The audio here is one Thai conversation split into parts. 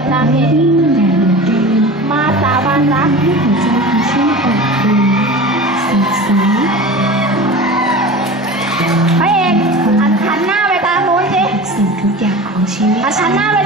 กับนางเอกมาสาบานรักพระเอกอันหันหน้าไปตามนู้นสิอันหันหน้าไป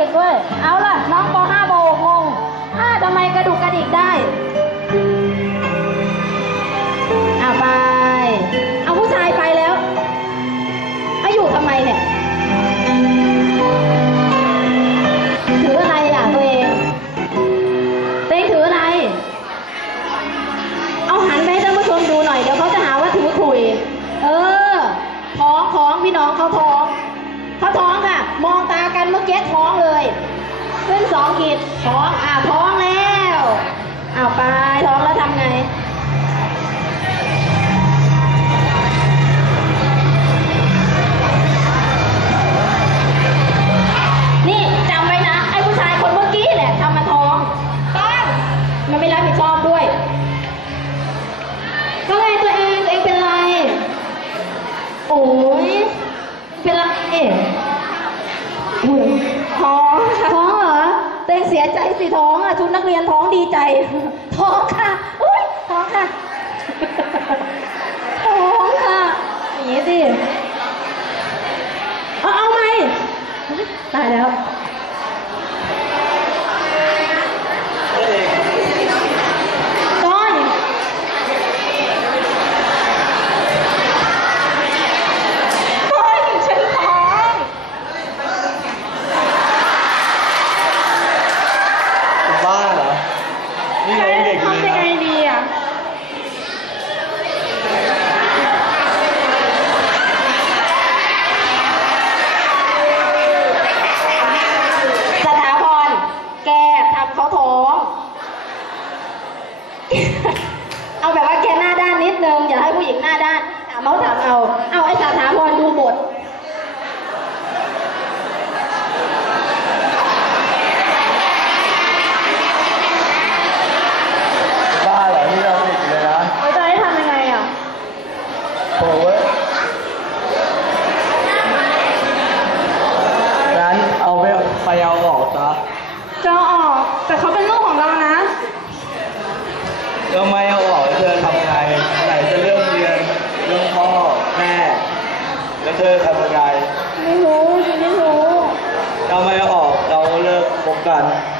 ด็กด้วย เอาล่ะ น้องป .5 โบงงอ่าทำไมกระดูกกระดิกได้ เสียใจสิท้องอะชุดนักเรียนท้องดีใจ ท้องค่ะอุ้ยท้องค่ะ ท้องค่ะอย่างนี้สิเอาเอาไหมตายแล้ว เขาถามเอา เอาไอ้สาถาพรดูบท dikelompokkan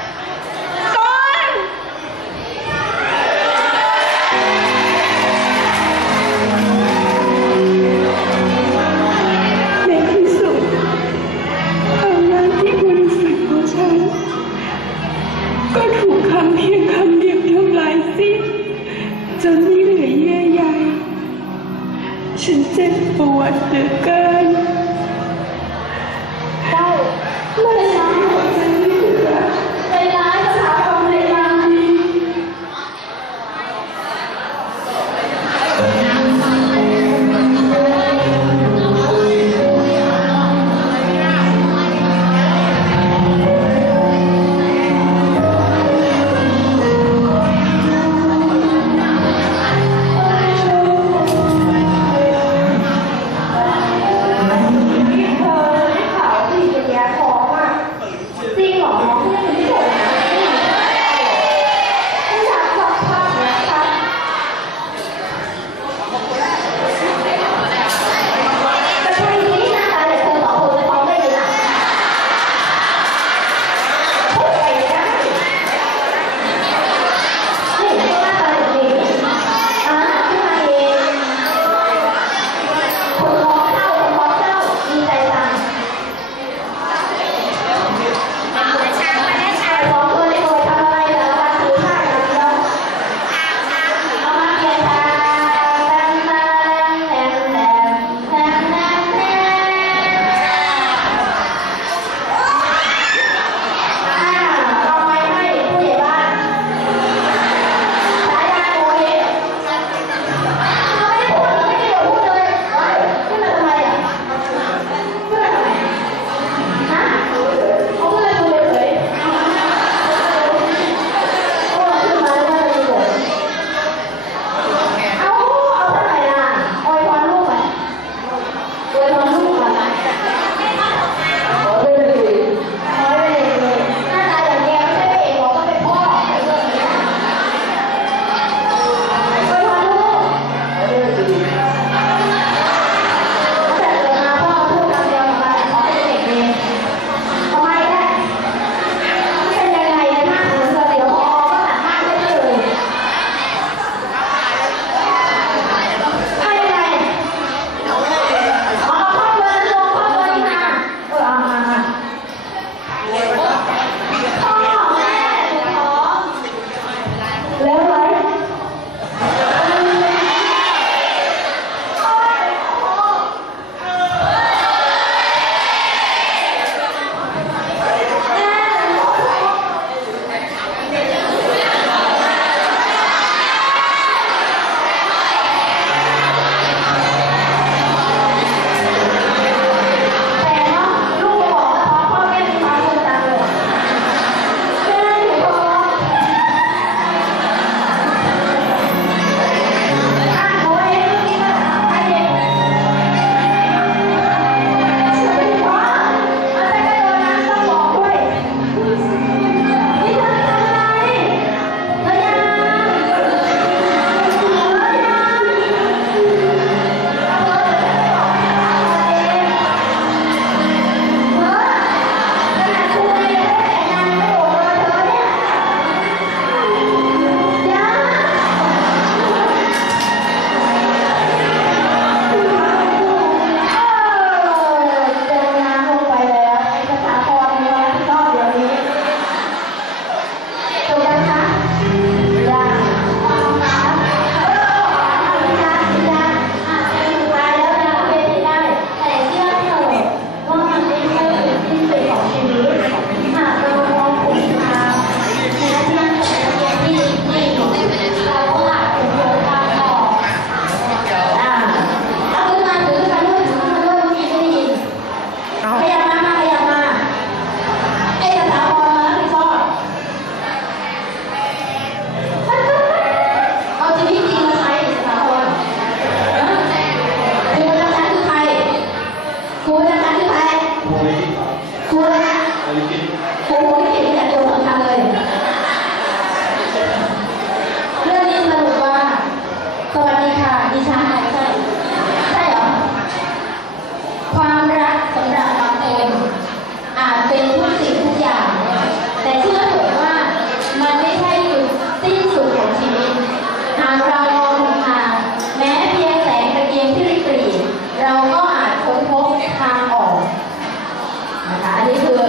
ดิฉันใช่ใช่เหรอ ความรักสำหรับบางคนอาจเป็นทุกสิ่งทุกอย่าง แต่เชื่อเถอะว่ามันไม่ใช่จุดสิ้นสุดของชีวิต หากเรามองถึงทางแม้เพียงแสงตะเกียงที่ริบหรี่เราก็อาจค้นพบทางออกนะคะ อันนี้คือ